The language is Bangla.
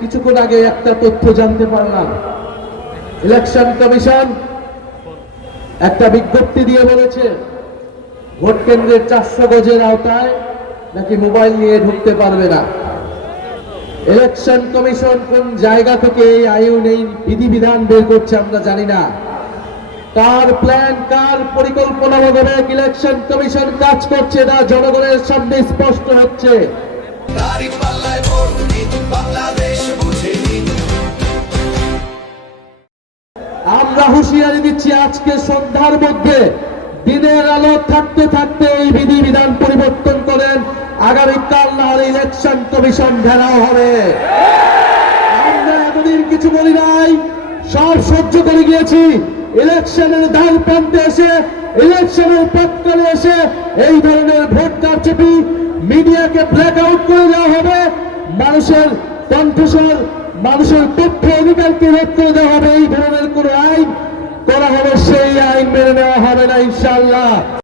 কিছুক্ষণ আগে একটা তথ্য জানতে পারলাম, ইলেকশন কমিশন একটা বিজ্ঞপ্তি দিয়ে বলেছে ভোট কেন্দ্রের 400 গজের আওতায় নাকি মোবাইল নিয়ে ঢুকতে পারবে না। ইলেকশন কমিশন কোন জায়গা থেকে এই আইন এই বিধিবিধান বের করছে আমরা জানি না। কার প্ল্যান, কার পরিকল্পনা মোতাবেক ইলেকশন কমিশন কাজ করছে না জনগণের সামনে স্পষ্ট হচ্ছে। আমরা হুঁশিয়ারি দিচ্ছি, আজকে সন্ধ্যার মধ্যে দিনের আলো থাকতে থাকতে এই বিধিবিধান পরিবর্তন করেন। আগামীকাল নাহলে ইলেকশন কমিশন ঘেরাও হবে। আমরা এতদিন কিছু বলি নাই, সব সহ্য করে গিয়েছি। ইলেকশনের দ্বার প্রান্তে এসে, ইলেকশনের প্রাক্কালে এসে এই ধরনের ভোট কারচুপি, মিডিয়াকে ব্ল্যাক আউট করে দেওয়া হবে, মানুষের কণ্ঠস্বর, মানুষের তথ্য অধিকারকে রোধ করে দেওয়া হবে। এই ধরনের কোন আইন করা হবে, সেই আইন মেনে নেওয়া হবে না ইনশাআল্লাহ।